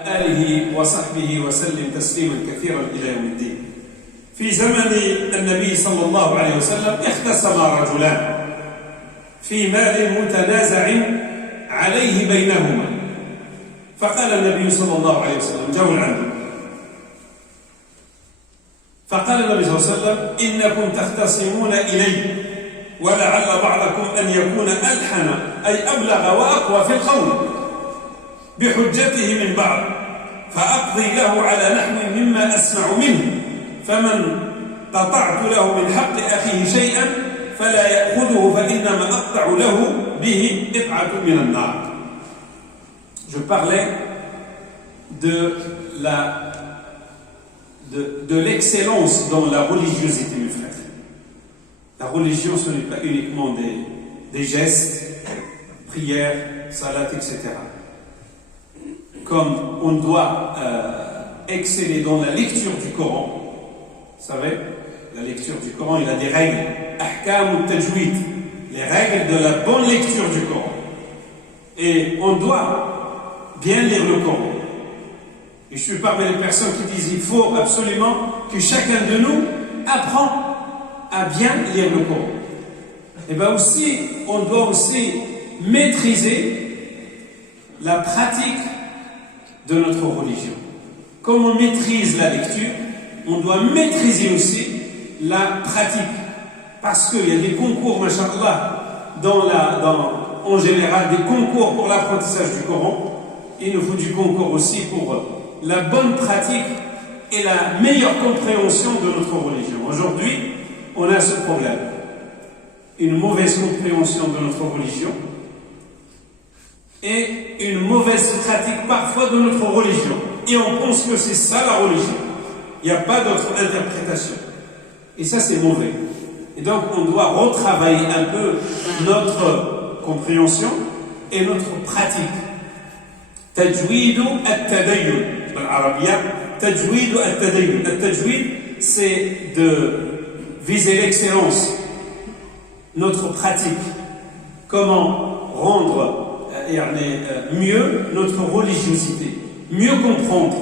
آله وصحبه وسلم تسليما كثيرا إلى يوم الدين. في زمن النبي صلى الله عليه وسلم اختصم رجلان في مال متنازع عليه بينهما، فقال النبي صلى الله عليه وسلم جاءوا عنه، فقال النبي صلى الله عليه وسلم إنكم تختصمون إلي ولعل بعضكم أن يكون ألحن أي أبلغ وأقوى في القول بحجته من بعض، فأقضي له على نحو مما أسمع منه، فمن قطعت له من حق أخيه شيئا فلا يأخذه فإنما أقطع له به قطعة من النار. Je parlais de l'excellence dans la religiosité, mes frères. La religion, ce n'est pas uniquement des gestes, prières, salat, etc. Comme on doit exceller dans la lecture du Coran, vous savez, la lecture du Coran, il a des règles, ahkam ou tajwid, les règles de la bonne lecture du Coran. Et on doit bien lire le Coran. Et je suis parmi les personnes qui disent qu'il faut absolument que chacun de nous apprend à bien lire le Coran. Et bien aussi, on doit aussi maîtriser la pratique de notre religion. Comme on maîtrise la lecture, on doit maîtriser aussi la pratique. Parce qu'il y a des concours, machallah, en général, des concours pour l'apprentissage du Coran. Il nous faut du concours aussi pour la bonne pratique et la meilleure compréhension de notre religion. Aujourd'hui, on a ce problème. Une mauvaise compréhension de notre religion et une mauvaise pratique parfois de notre religion. Et on pense que c'est ça la religion. Il n'y a pas d'autre interprétation. Et ça, c'est mauvais. Et donc, on doit retravailler un peu notre compréhension et notre pratique. Tajwid at-tadayyun. Dans l'arabia, tajwid at-tadayyun. At-tajwid, c'est de viser l'excellence. Notre pratique. Comment rendre mieux notre religiosité, mieux comprendre,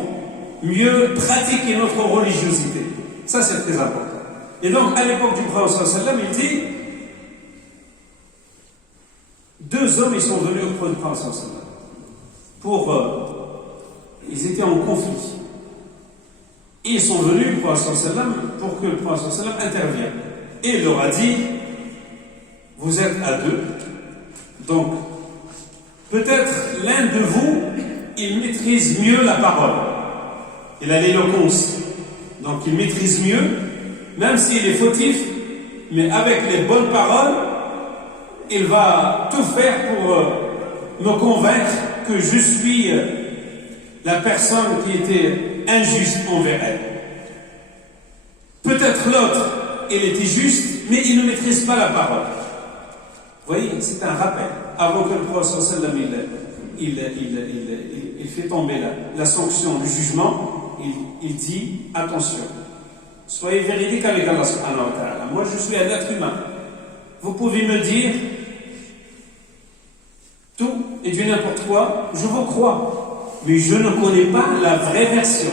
mieux pratiquer notre religiosité. Ça, c'est très important. Et donc, à l'époque du prophète sallallahu alayhi wa sallam, il dit, deux hommes, ils sont venus au prophète sallallahu alayhi wa sallam ils étaient en conflit. Et ils sont venus au prophète sallallahu alayhi wa sallam pour que le prophète sallallahu alayhi wa sallam intervienne. Et il leur a dit, vous êtes à deux, donc peut-être l'un de vous, il maîtrise mieux la parole. Il a l'éloquence. Donc il maîtrise mieux, même s'il est fautif, mais avec les bonnes paroles, il va tout faire pour me convaincre que je suis la personne qui était injuste envers elle. Peut-être l'autre, il était juste, mais il ne maîtrise pas la parole. Vous voyez, c'est un rappel. Avant que le prophète sallallahu alayhi wa sallam il fait tomber la sanction, le jugement, il dit attention, soyez véridiques avec Allah subhanahu wa ta'ala. Moi je suis un être humain. Vous pouvez me dire tout et du n'importe quoi, je vous crois, mais je ne connais pas la vraie version.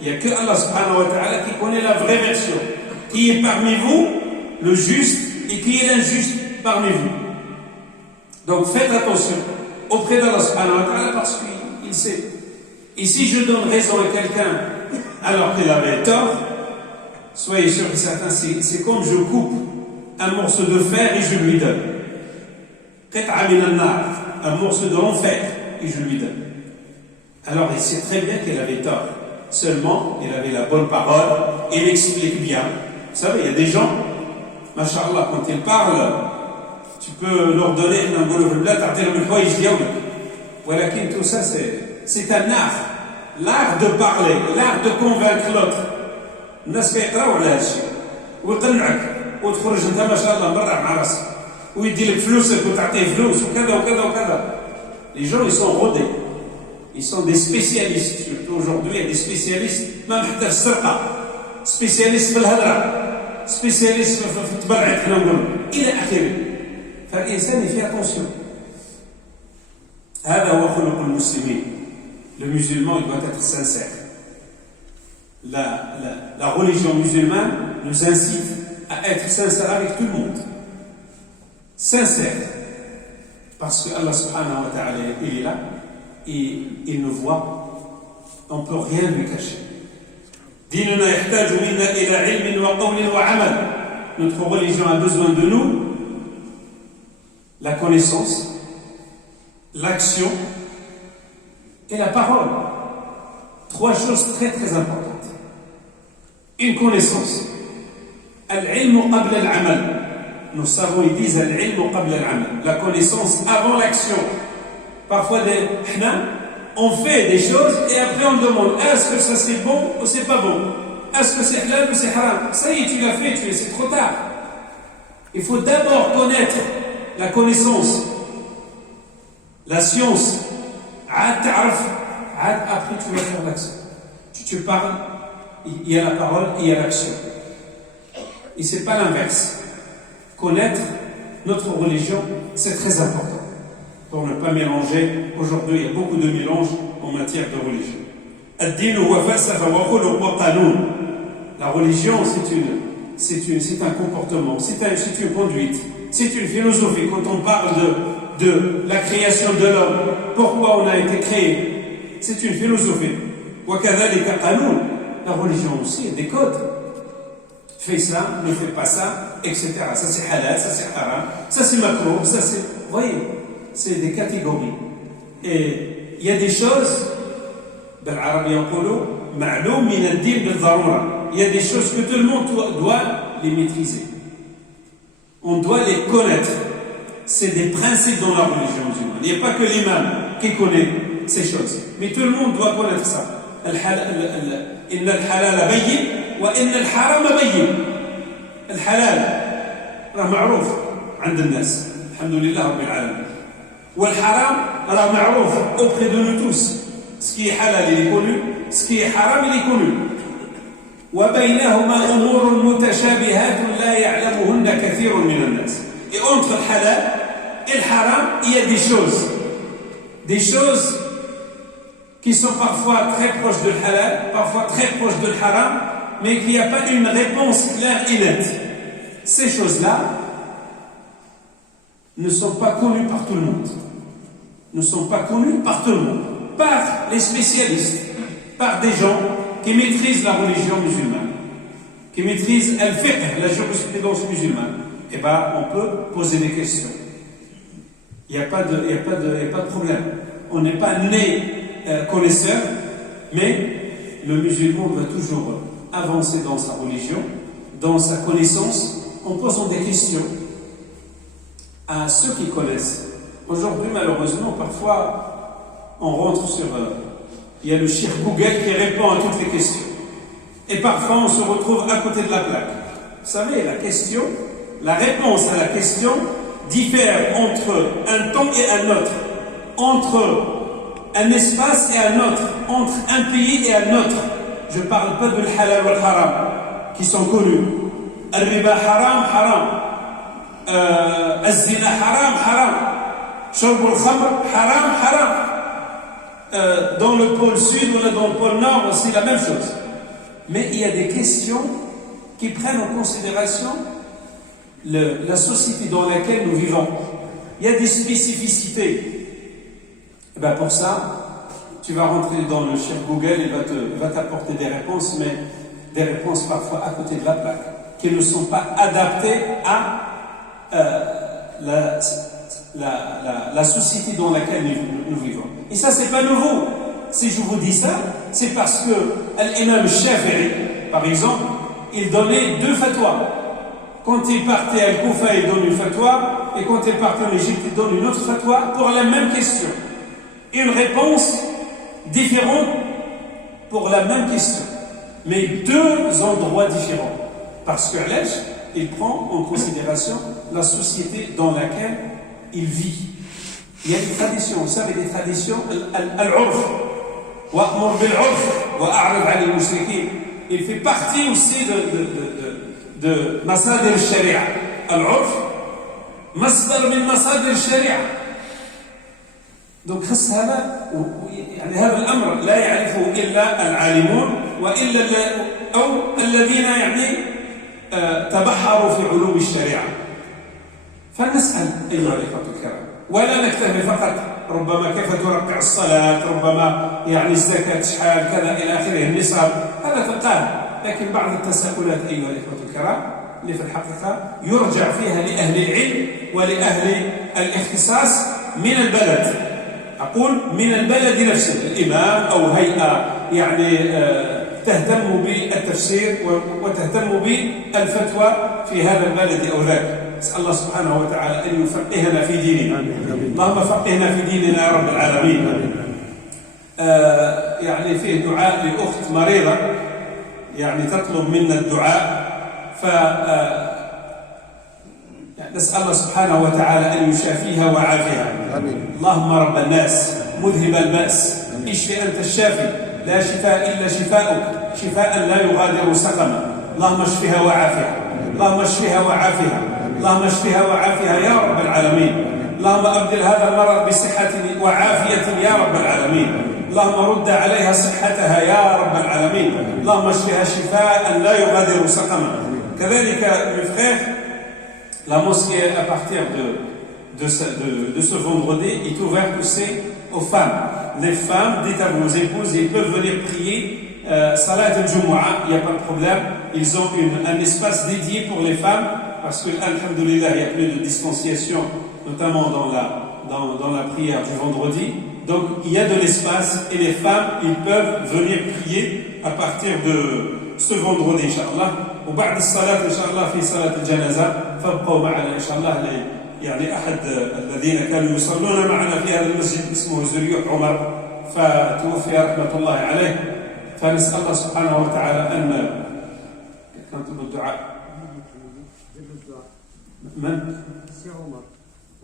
Il n'y a que Allah subhanahu wa ta'ala qui connaît la vraie version. Qui est parmi vous le juste et qui est l'injuste parmi vous. Donc faites attention auprès d'Allah subhanahu wa ta'ala parce qu'il sait. Et si je donne raison à quelqu'un alors qu'il avait tort, soyez sûr que certains, c'est comme je coupe un morceau de fer et je lui donne. Un morceau de l'enfer et je lui donne. Alors il sait très bien qu'il avait tort. Seulement, il avait la bonne parole, il explique bien. Vous savez, il y a des gens, machallah, quand ils parlent, tu peux leur donner un boulot là, t'as le voyage diable. Voilà, tout ça, c'est un art. L'art de parler, l'art de convaincre l'autre. الناس كيقراو على هادشي ويقنعك وتخرج انت ما شاء الله برا مع راسك ويدي لك فلوسك وتعطيه فلوس وكذا وكذا وكذا. Les gens, ils sont rodés. Ils sont des spécialistes. Surtout aujourd'hui, il y a des spécialistes, même حتى في السرقة. spécialistes في الهضرة. spécialistes في التبرعات كما نقولوا. إلى آخره. فالإنسان يفي attention. هذا هو خلق المسلمين. Le musulman, il doit être sincère. La religion musulmane nous incite à être sincère avec tout le monde. Sincère. Parce que Allah subhanahu wa ta'ala, il est là et il nous voit. On ne peut rien lui cacher. Dinuna yahtaju minna ila ilmin wa qawlin wa amal. Notre religion a besoin de nous, la connaissance, l'action et la parole. 3 choses très très importantes. Une connaissance. Al-ilmu qabla al-amal. Nous savons, ils disent al-ilmu qabla al-amal. La connaissance avant l'action. Parfois, on fait des choses et après on demande est-ce que ça c'est bon ou c'est pas bon? Est-ce que c'est halal ou c'est haram? Ça y est, tu l'as fait, c'est trop tard. Il faut d'abord connaître la connaissance, la science. Après tu vas faire l'action. Tu parles, il y a la parole et il y a l'action. Et c'est pas l'inverse. Connaître notre religion, c'est très important. Pour ne pas mélanger, aujourd'hui il y a beaucoup de mélanges en matière de religion. La religion, c'est un comportement, c'est une conduite, c'est une philosophie. Quand on parle de la création de l'homme, pourquoi on a été créé, c'est une philosophie. La religion aussi a des codes. Fais ça, ne fais pas ça, etc. Ça c'est halal, ça c'est haram, ça c'est makruh, ça c'est... Vous voyez, c'est des catégories. Et il y a des choses, il y a des choses que tout le monde doit les maîtriser. On doit les connaître. C'est des principes dans la religion musulmane. Il n'y a pas que l'imam qui connaît ces choses. Mais tout le monde doit connaître ça. إن الحلال بين وإن الحرام بين. الحلال راه معروف عند الناس الحمد لله رب العالمين. والحرام راه معروف auprès de nous tous. Ce qui est halal il est connu, ce qui est haram il est connu. وبينهما أمور متشابهات لا يعلمهن كثير من الناس. Et entre le halal et le haram, il y a des choses qui sont parfois très proches de halal, parfois très proches de haram, mais qu'il n'y a pas une réponse claire et nette. Ces choses-là ne sont pas connues par tout le monde. Ne sont pas connues par tout le monde. Par les spécialistes, par des gens qui maîtrisent la religion musulmane, qui maîtrisent al-fiqh, la jurisprudence musulmane. Eh bien, on peut poser des questions. Il n'y a pas de problème. On n'est pas né connaisseur, mais le musulman doit toujours avancer dans sa religion, dans sa connaissance, en posant des questions à ceux qui connaissent. Aujourd'hui, malheureusement, parfois, on rentre sur... il y a le cheikh Google qui répond à toutes les questions. Et parfois, on se retrouve à côté de la plaque. Vous savez, la réponse à la question diffère entre un temps et un autre, entre un espace et un autre, entre un pays et un autre. Je ne parle pas de halal ou le haram, qui sont connus. Al-riba haram, haram. Al-zina haram, haram. Shurb al-khamr haram, haram. Dans le pôle sud ou dans le pôle nord, c'est la même chose. Mais il y a des questions qui prennent en considération la société dans laquelle nous vivons. Il y a des spécificités. Et bien pour ça, tu vas rentrer dans le chef Google, il va t'apporter des réponses, mais des réponses parfois à côté de la plaque, qui ne sont pas adaptées à la société dans laquelle nous vivons. Et ça, c'est pas nouveau. Si je vous dis ça, c'est parce que l'imam Shafi'i, par exemple, il donnait 2 fatwas. Quand il partait à Al-Koufa, il donne une fatwa, et quand il partait en Égypte, il donne une autre fatwa pour la même question. Une réponse différente pour la même question, mais 2 endroits différents. Parce que il prend en considération la société dans laquelle il vit. Il y a des traditions, vous savez, des traditions, al-urf, wa'mur bil-urf, wa'a'rid 'ala al-mushrikin. Il fait partie aussi de masadir al-sharia. Al-urf, masdar min masadir al-sharia. Donc, يعني هذا الأمر لا يعرفه إلا العالمون أو الذين يعني تبحروا في علوم الشريعة. فنسأل أيها الإخوة الكرام، ولا نكتفي فقط ربما كيف ترقع الصلاة، ربما يعني الزكاة شحال كذا إلى آخره، النصاب، هذا تقال، لكن بعض التساؤلات أيها الإخوة الكرام اللي في الحقيقة يرجع فيها لأهل العلم ولأهل الاختصاص من البلد. أقول من البلد نفسه، الإمام أو هيئة يعني تهتم بالتفسير وتهتم بالفتوى في هذا البلد أو ذاك. نسأل الله سبحانه وتعالى أن يفقهنا في ديننا. اللهم فقهنا في ديننا يا رب العالمين. يعني فيه دعاء لأخت مريضة يعني تطلب منا الدعاء، نسأل الله سبحانه وتعالى أن يشافيها وعافيها. اللهم رب الناس مذهب البأس اشف أنت الشافي لا شفاء إلا شفاؤك شفاء لا يغادر سقما. اللهم اشفها وعافها، اللهم اشفها وعافها، اللهم اشفها وعافها يا رب العالمين. اللهم أبدل هذا المرض بصحة وعافية يا رب العالمين. اللهم رد عليها صحتها يا رب العالمين. اللهم اشفها شفاء لا يغادر سقما. كذلك mes frères, la mosquée à partir de ce vendredi est ouverte aussi aux femmes. Les femmes, dites à vos épouses, ils peuvent venir prier Salat al-Jumu'ah, il n'y a pas de problème. Ils ont un espace dédié pour les femmes parce que, alhamdoulilah, il n'y a plus de distanciation, notamment dans la prière du vendredi. Donc, il y a de l'espace et les femmes, ils peuvent venir prier à partir de ce vendredi, Inch'Allah. وبعد الصلاة إن شاء الله في صلاة الجنازة فابقوا معنا إن شاء الله. يعني أحد الذين كانوا يصلون معنا في هذا المسجد اسمه زريوح عمر فتوفي رحمة الله عليه. فنسأل الله سبحانه وتعالى أن نطلب الدعاء. من؟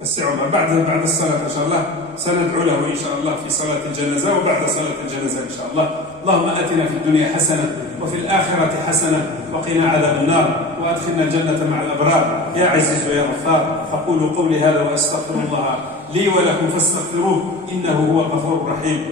السي عمر. بعد الصلاة إن شاء الله سندعو له إن شاء الله في صلاة الجنازة وبعد صلاة الجنازة إن شاء الله. اللهم آتنا في الدنيا حسنة وفي الآخرة حسنة وقنا عذاب النار وأدخلنا الجنة مع الأبرار يا عزيز ويا غفار. أقول قولي هذا وأستغفر الله لي ولكم فاستغفروه إنه هو الغفور الرحيم.